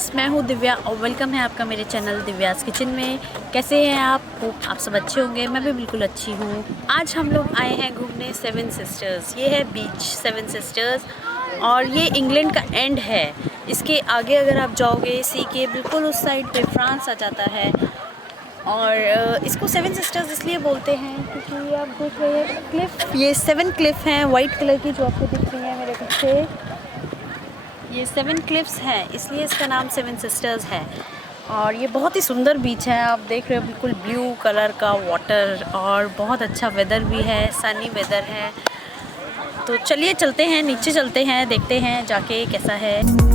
Friends, मैं हूँ दिव्या और वेलकम है आपका मेरे चैनल दिव्यास किचन में। कैसे हैं आप? होप आप सब अच्छे होंगे। मैं भी बिल्कुल अच्छी हूँ। आज हम लोग आए हैं घूमने सेवन सिस्टर्स। ये है बीच सेवन सिस्टर्स और ये इंग्लैंड का एंड है। इसके आगे अगर आप जाओगे सी के बिल्कुल उस साइड पे फ्रांस आ जाता है। और इसको सेवन सिस्टर्स इसलिए बोलते हैं क्योंकि ये आप देख रहे हैं क्लिफ, ये 7 क्लिफ हैं वाइट कलर की जो आपको दिख रही है मेरे पीछे। ये 7 क्लिफ्स हैं इसलिए इसका नाम सेवन सिस्टर्स है। और ये बहुत ही सुंदर बीच है। आप देख रहे हो बिल्कुल ब्लू कलर का वाटर और बहुत अच्छा वेदर भी है, सनी वेदर है। तो चलिए चलते हैं, नीचे चलते हैं, देखते हैं जाके कैसा है।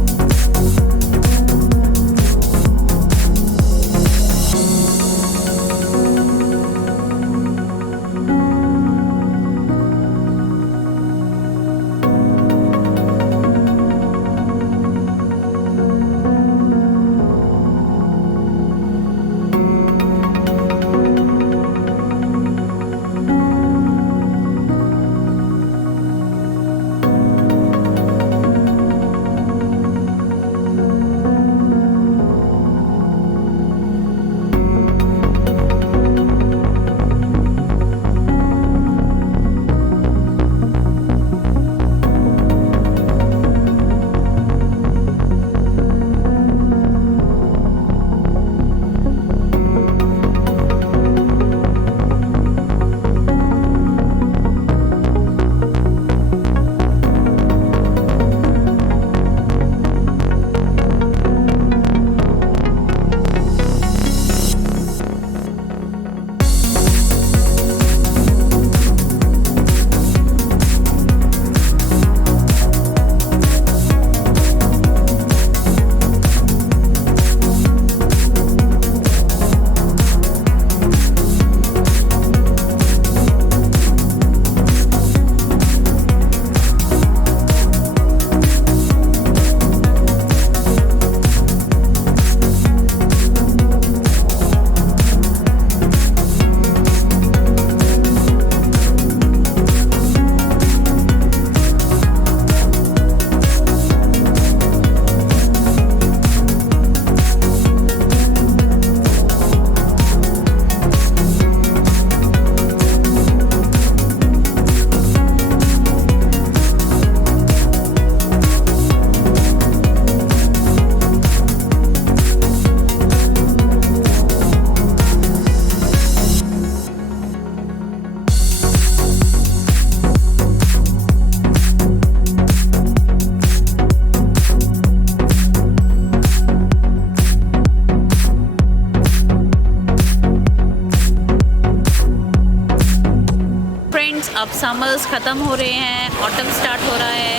अब समर्स ख़त्म हो रहे हैं, ऑटम स्टार्ट हो रहा है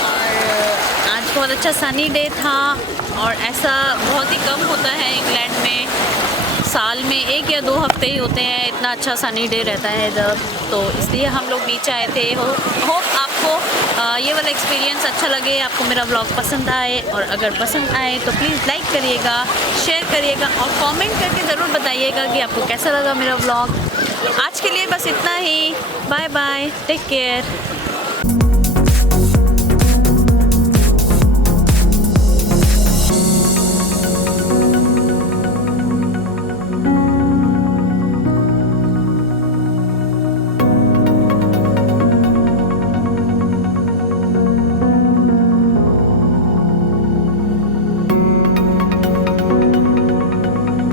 और आज बहुत अच्छा सनी डे था। और ऐसा बहुत ही कम होता है इंग्लैंड में, साल में 1 या 2 हफ्ते ही होते हैं इतना अच्छा सनी डे रहता है इधर। तो इसलिए हम लोग बीच आए थे। होप आपको ये वाला एक्सपीरियंस अच्छा लगे, आपको मेरा व्लॉग पसंद आए। और अगर पसंद आए तो प्लीज़ लाइक करिएगा, शेयर करिएगा और कमेंट करके ज़रूर बताइएगा कि आपको कैसा लगा मेरा व्लॉग। आज के लिए बस इतना ही। Bye bye, take care.